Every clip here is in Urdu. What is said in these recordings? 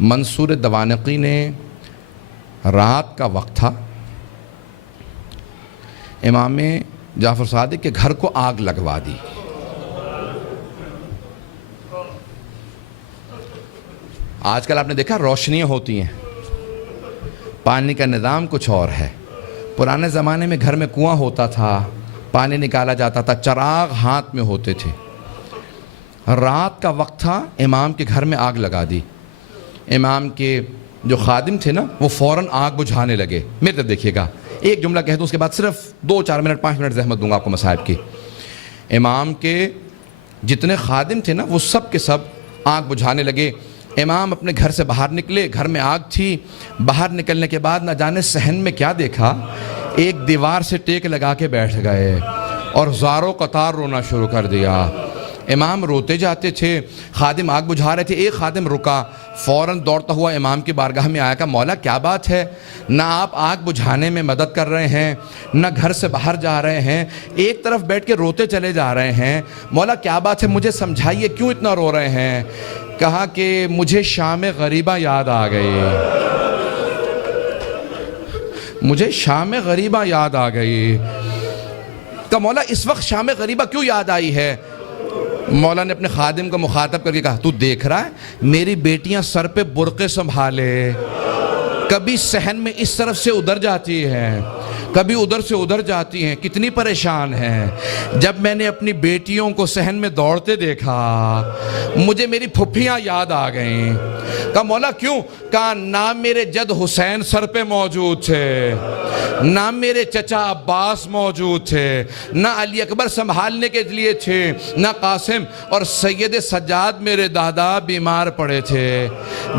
منصور دوانقی نے رات کا وقت تھا، امام جعفر صادق کے گھر کو آگ لگوا دی۔ آج کل آپ نے دیکھا روشنیاں ہوتی ہیں، پانی کا نظام کچھ اور ہے۔ پرانے زمانے میں گھر میں کنواں ہوتا تھا، پانی نکالا جاتا تھا، چراغ ہاتھ میں ہوتے تھے۔ رات کا وقت تھا، امام کے گھر میں آگ لگا دی۔ امام کے جو خادم تھے نا، وہ فوراً آگ بجھانے لگے۔ میرے طرف دیکھیے گا، ایک جملہ کہہ دوں، اس کے بعد صرف 2-4 منٹ 5 منٹ زحمت دوں گا آپ کو مصائب کی۔ امام کے جتنے خادم تھے نا، وہ سب کے سب آگ بجھانے لگے۔ امام اپنے گھر سے باہر نکلے، گھر میں آگ تھی۔ باہر نکلنے کے بعد نہ جانے صحن میں کیا دیکھا، ایک دیوار سے ٹیک لگا کے بیٹھ گئے اور زاروں قطار رونا شروع کر دیا۔ امام روتے جاتے تھے، خادم آگ بجھا رہے تھے۔ ایک خادم رکا، فوراً دوڑتا ہوا امام کی بارگاہ میں آیا، کہا مولا کیا بات ہے، نہ آپ آگ بجھانے میں مدد کر رہے ہیں، نہ گھر سے باہر جا رہے ہیں، ایک طرف بیٹھ کے روتے چلے جا رہے ہیں، مولا کیا بات ہے، مجھے سمجھائیے کیوں اتنا رو رہے ہیں۔ کہا کہ مجھے شام غریبہ یاد آ گئی، مجھے شام غریبہ یاد آ گئی۔ کہا مولا اس وقت شام غریبہ کیوں یاد آئی ہے؟ مولا نے اپنے خادم کو مخاطب کر کے کہا، تو دیکھ رہا ہے میری بیٹیاں سر پہ برقعے سنبھالے، کبھی صحن میں اس طرف سے ادھر جاتی ہیں، کبھی ادھر سے ادھر جاتی ہیں، کتنی پریشان ہیں۔ جب میں نے اپنی بیٹیوں کو صحن میں دوڑتے دیکھا، مجھے میری پھپھیاں یاد آ گئیں۔ کہا مولا کیوں؟ کہا نہ میرے جد حسین سر پہ موجود تھے، نہ میرے چچا عباس موجود تھے، نہ علی اکبر سنبھالنے کے لیے تھے، نہ قاسم، اور سید سجاد میرے دادا بیمار پڑے تھے۔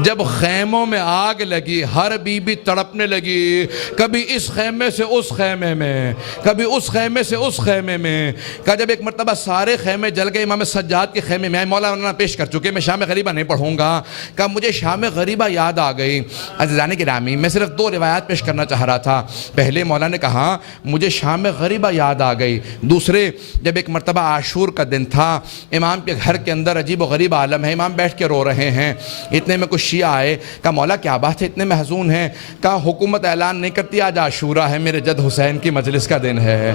جب خیموں میں آگ لگی، ہر بی بی تڑپنے لگی، کبھی اس خیمے سے اس خیمے میں، کبھی اس خیمے سے اس خیمے میں۔ کہا جب ایک مرتبہ سارے خیمے جل گئے، امام سجاد کے خیمے میں آئے، مولانا پیش کر چکے، میں شام غریبہ نہیں پڑھوں گا۔ کہا مجھے شام غریبہ یاد آ گئی۔ عزیزان گرامی، میں صرف 2 روایات پیش کرنا چاہ رہا تھا۔ پہلے مولا نے کہا مجھے شام غریبہ یاد آ گئی۔ دوسرے، جب ایک مرتبہ عاشور کا دن تھا، امام کے گھر کے اندر عجیب و غریب عالم ہے، امام بیٹھ کے رو رہے ہیں۔ اتنے میں کچھ شیعہ آئے، کہا مولا کیا بات ہے، اتنے محزون ہیں؟ کہا حکومت اعلان نہیں کرتی آج عاشورہ ہے، میرے جد حسین کی مجلس کا دن ہے۔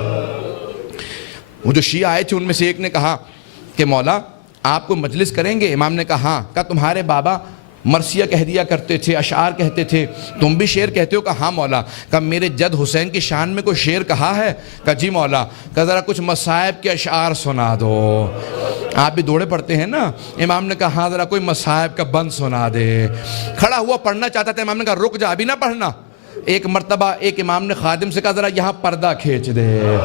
وہ جو شیعہ آئے تھے ان میں سے ایک نے کہا کہ مولا آپ کو مجلس کریں گے؟ امام نے کہا ہاں۔ کہا تمہارے بابا مرثیہ کہہ دیا کرتے تھے، اشعار کہتے تھے، تم بھی شعر کہتے ہو؟ کہا ہاں مولا۔ کہا میرے جد حسین کی شان میں کوئی شعر کہا ہے؟ کہا جی مولا۔ کہا ذرا کچھ مصائب کے اشعار سنا دو، آپ بھی دوڑے پڑتے ہیں نا۔ امام نے کہا ہاں ذرا کوئی مصائب کا بند سنا دے۔ کھڑا ہوا پڑھنا چاہتا تھا، امام نے کہا رک جا، ابھی نہ پڑھنا۔ ایک مرتبہ ایک امام نے خادم سے کہا ذرا یہاں پردہ کھینچ دے۔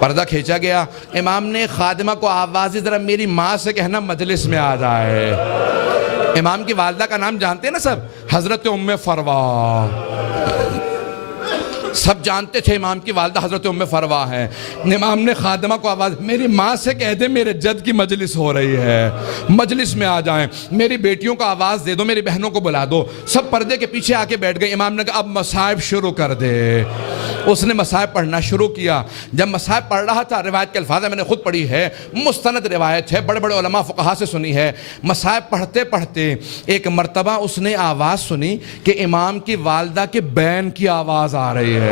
پردہ کھینچا گیا۔ امام نے خادمہ کو آوازی ذرا میری ماں سے کہنا مجلس میں آ جائے۔ امام کی والدہ کا نام جانتے ہیں نا سب، حضرت ام فروا، سب جانتے تھے امام کی والدہ حضرت ام فروا ہے۔ امام نے خادمہ کو آواز، میری ماں سے کہہ دے میرے جد کی مجلس ہو رہی ہے، مجلس میں آ جائیں، میری بیٹیوں کو آواز دے دو، میری بہنوں کو بلا دو۔ سب پردے کے پیچھے آ کے بیٹھ گئے۔ امام نے کہا اب مصائب شروع کر دے۔ اس نے مصائب پڑھنا شروع کیا۔ جب مصائب پڑھ رہا تھا، روایت کے الفاظ میں نے خود پڑھی ہے، مستند روایت ہے، بڑے بڑے علماء فقہا سے سنی ہے۔ مصائب پڑھتے پڑھتے ایک مرتبہ اس نے آواز سنی کہ امام کی والدہ کے بین کی آواز آ رہی ہے۔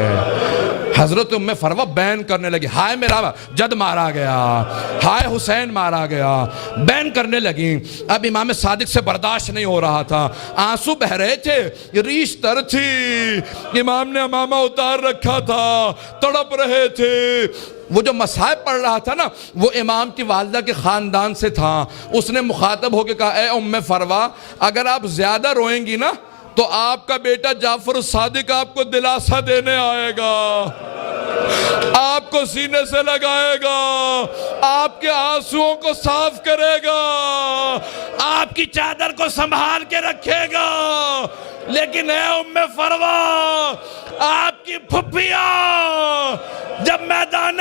حضرت ام فروا بین کرنے لگی، ہائے میرا جد مارا گیا، ہائے حسین مارا گیا، بین کرنے لگی۔ اب امام صادق سے برداشت نہیں ہو رہا تھا، آنسو بہ رہے تھے، ریش تر تھی، امام نے امامہ اتار رکھا تھا، تڑپ رہے تھے۔ وہ جو مصائب پڑھ رہا تھا نا، وہ امام کی والدہ کے خاندان سے تھا۔ اس نے مخاطب ہو کے کہا اے ام فروا، اگر آپ زیادہ روئیں گی نا تو آپ کا بیٹا جعفر صادق آپ کو دلاسا دینے آئے گا، آپ کو سینے سے لگائے گا، آپ کے آنسوؤں کو صاف کرے گا، آپ کی چادر کو سنبھال کے رکھے گا۔ لیکن اے ام فروا، آپ کی پھپھیاں جب میدان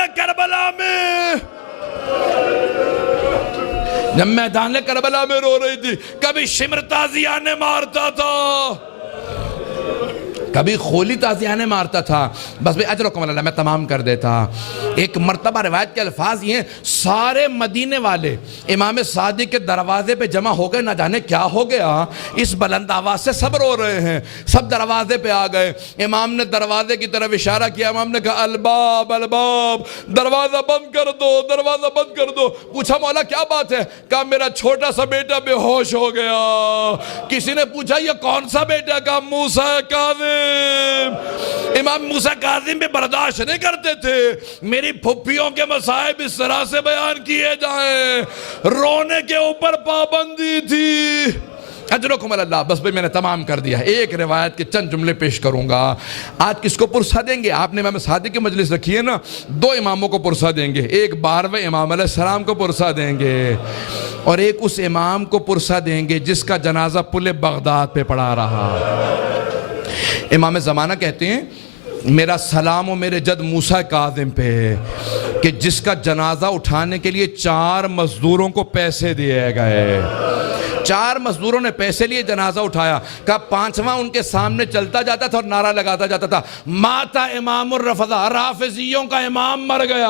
کربلا میں رو رہی تھی، کبھی شمر تازیانے مارتا تھا، کبھی خولی تازیانے مارتا تھا، بس بھئی اجرکم اللہ میں تمام کر دیتا۔ ایک مرتبہ روایت کے الفاظ یہ ہیں، سارے مدینے والے امام صادق کے دروازے پہ جمع ہو گئے، نہ جانے کیا ہو گیا، اس بلند آواز سے سب رو رہے ہیں، سب دروازے پہ آ گئے۔ امام نے دروازے کی طرف اشارہ کیا، امام نے کہا الباب الباب، دروازہ بند کر دو، دروازہ بند کر دو۔ پوچھا مولا کیا بات ہے؟ کہا میرا چھوٹا سا بیٹا بے ہوش ہو گیا۔ کسی نے پوچھا یہ کون سا بیٹا؟ کہا موسیٰ کاظم۔ امام موسیٰ کاظم بھی برداشت نہیں کرتے تھے میری پھپھیوں کے مصائب اس طرح سے بیان کیے جائیں، رونے کے اوپر پابندی تھی۔ اجرکم اللہ، بس بھئی میں نے تمام کر دیا۔ ایک روایت کے چند جملے پیش کروں گا۔ آج کس کو پرسہ دیں گے؟ آپ نے امام صادق کی مجلس رکھی ہے نا، دو اماموں کو پرسہ دیں گے، ایک 12ویں امام علیہ السلام کو پرسہ دیں گے، اور ایک اس امام کو پرسہ دیں گے جس کا جنازہ پل بغداد پہ پڑا رہا۔ امام زمانہ کہتے ہیں میرا سلام و میرے جد موسیٰ کاظم پہ، کہ جس کا جنازہ اٹھانے کے لیے 4 مزدوروں کو پیسے دیے گئے، 4 مزدوروں نے پیسے لیے جنازہ اٹھایا۔ کہا 5واں ان کے سامنے چلتا جاتا تھا اور نعرہ لگاتا جاتا تھا ماتا امام الرفضہ، رافضیوں کا امام مر گیا۔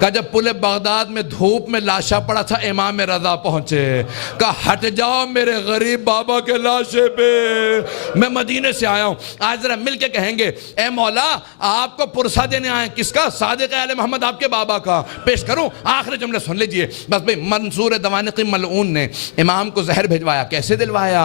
کہا جب پل بغداد میں دھوپ میں لاشا پڑا تھا امام رضا پہنچے، کہا ہٹ جاؤ میرے غریب بابا کے لاشے پہ، میں مدینے سے آیا ہوں۔ آج ذرا مل کے کہیں گے اے مولا آپ کو پرسہ دینے آئے، کس کا؟ صادق آل محمد آپ کے بابا کا۔ پیش کروں آخری جملے سن لیجئے بس بھئی۔ منصور دوانقی ملعون نے امام کو زہر بھیجوایا۔ کیسے دلوایا؟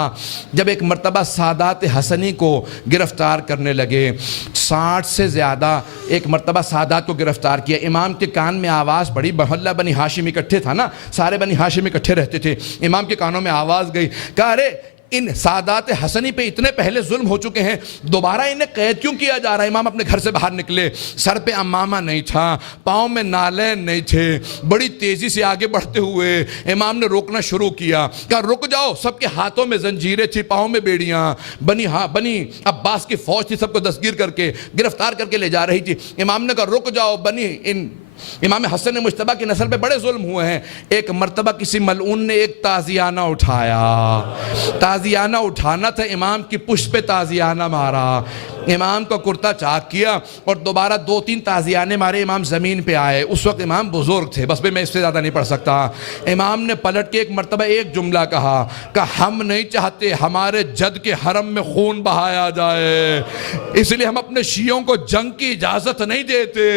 جب ایک مرتبہ سادات حسنی کو گرفتار کرنے لگے، 60 سے زیادہ ایک مرتبہ سادات کو گرفتار کیا، امام کے کان میں آواز پڑی، محلہ بنی ہاشم اکٹھے تھا نا، سارے بنی ہاشم اکٹھے رہتے تھے، امام کے کانوں میں آواز گئی، کہا ارے ان سادات حسنی پہ اتنے پہلے ظلم ہو چکے ہیں، دوبارہ انہیں قید کیوں کیا جا رہا ہے؟ امام اپنے گھر سے باہر نکلے، سر پہ امامہ نہیں تھا، پاؤں میں نالین نہیں تھے، بڑی تیزی سے آگے بڑھتے ہوئے امام نے روکنا شروع کیا، کہا رک جاؤ۔ سب کے ہاتھوں میں زنجیریں تھی، پاؤں میں بیڑیاں، بنی عباس کی فوج تھی، سب کو دستگیر کر کے گرفتار کر کے لے جا رہی تھی۔ امام نے کہا رک جاؤ، امام حسن مجتبیٰ کی نسل پہ بڑے ظلم ہوئے ہیں۔ ایک مرتبہ کسی ملعون نے ایک تازیانہ اٹھایا، تازیانہ اٹھانا تھا، امام کی پشت پہ تازیانہ مارا، امام کا کرتا چاک کیا اور دوبارہ 2-3 تازیانے مارے، امام زمین پہ آئے۔ اس وقت امام بزرگ تھے، بس میں اس سے زیادہ نہیں پڑھ سکتا۔ امام نے پلٹ کے ایک مرتبہ ایک جملہ کہا کہ ہم نہیں چاہتے ہمارے جد کے حرم میں خون بہایا جائے، اس لیے ہم اپنے شیعوں کو جنگ کی اجازت نہیں دیتے،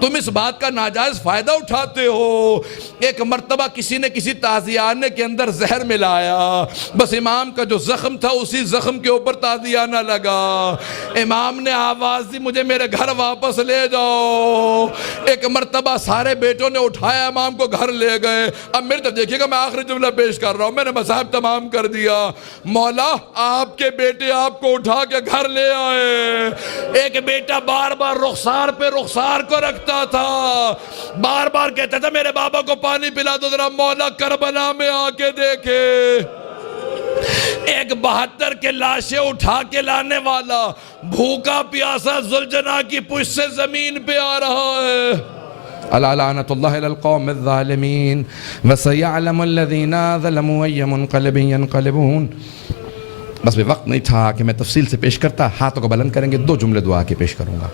تم اس بات کا ناجائز فائدہ اٹھاتے ہو۔ ایک مرتبہ کسی نے کسی تازیانے کے اندر زہر ملایا، بس امام کا جو زخم تھا اسی زخم کے اوپر تازیانہ لگا۔ امام نے آواز دی مجھے میرے گھر واپس لے جاؤ۔ ایک مرتبہ سارے بیٹوں نے اٹھایا، امام کو گھر لے گئے۔ اب میرے طرف دیکھیے گا، میں آخری جملہ پیش کر رہا ہوں، میں نے مصائب تمام کر دیا۔ مولا آپ کے بیٹے آپ کو اٹھا کے گھر لے آئے۔ ایک بیٹا بار بار رخسار پہ رخسار کو رکھتا تھا، بار بار کہتا تھا میرے بابا کو پانی پلا دو ذرا، مولا کربلا میں آ کے دیکھے۔ ایک 72 کے لاشیں اٹھا کے لانے والا بھوکا پیاسا ذوالجناح کی پشت سے زمین پہ آ رہا ہے۔ الا لعنت اللہ علی القوم الظالمین وسیعلم الذین ظلموا ای منقلب ینقلبون۔ بس بھی وقت نہیں تھا کہ میں تفصیل سے پیش کرتا، ہاتھوں کو بلند کریں گے، 2 جملے دعا کے پیش کروں گا۔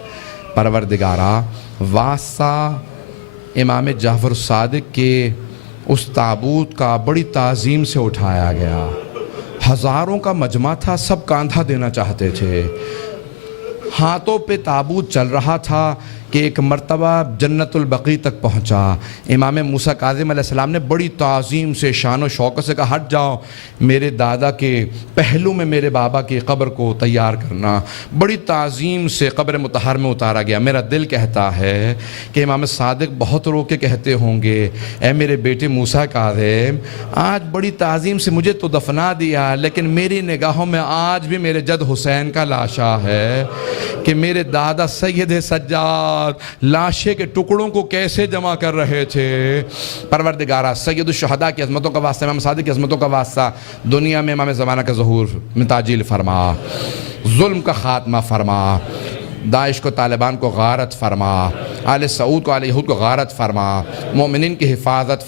پروردگارا، واسطہ امام جعفر صادق کے اس تابوت کا بڑی تعظیم سے اٹھایا گیا، ہزاروں کا مجمع تھا، سب کاندھا دینا چاہتے تھے، ہاتھوں پہ تابوت چل رہا تھا کہ ایک مرتبہ جنت البقیع تک پہنچا۔ امام موسیٰ کاظم علیہ السلام نے بڑی تعظیم سے شان و شوق سے کہا ہٹ جاؤ، میرے دادا کے پہلو میں میرے بابا کی قبر کو تیار کرنا۔ بڑی تعظیم سے قبر مطہر میں اتارا گیا۔ میرا دل کہتا ہے کہ امام صادق بہت رو کے کہتے ہوں گے اے میرے بیٹے موسیٰ کاظم، آج بڑی تعظیم سے مجھے تو دفنا دیا، لیکن میری نگاہوں میں آج بھی میرے جد حسین کا لاشا ہے کہ میرے دادا سید سجاد لاشے کے ٹکڑوں کو کیسے جمع کر رہے تھے۔ پروردگارہ، سید الشہداء کی عظمتوں کا واسطہ، امام صادق کی عظمتوں کا واسطہ، دنیا میں امام زمانہ کا ظہور میں تعجیل فرما، ظلم کا خاتمہ فرما، داعش کو طالبان کو غارت فرما، آل سعود کو آل یہود کو غارت فرما، مومنین کی حفاظت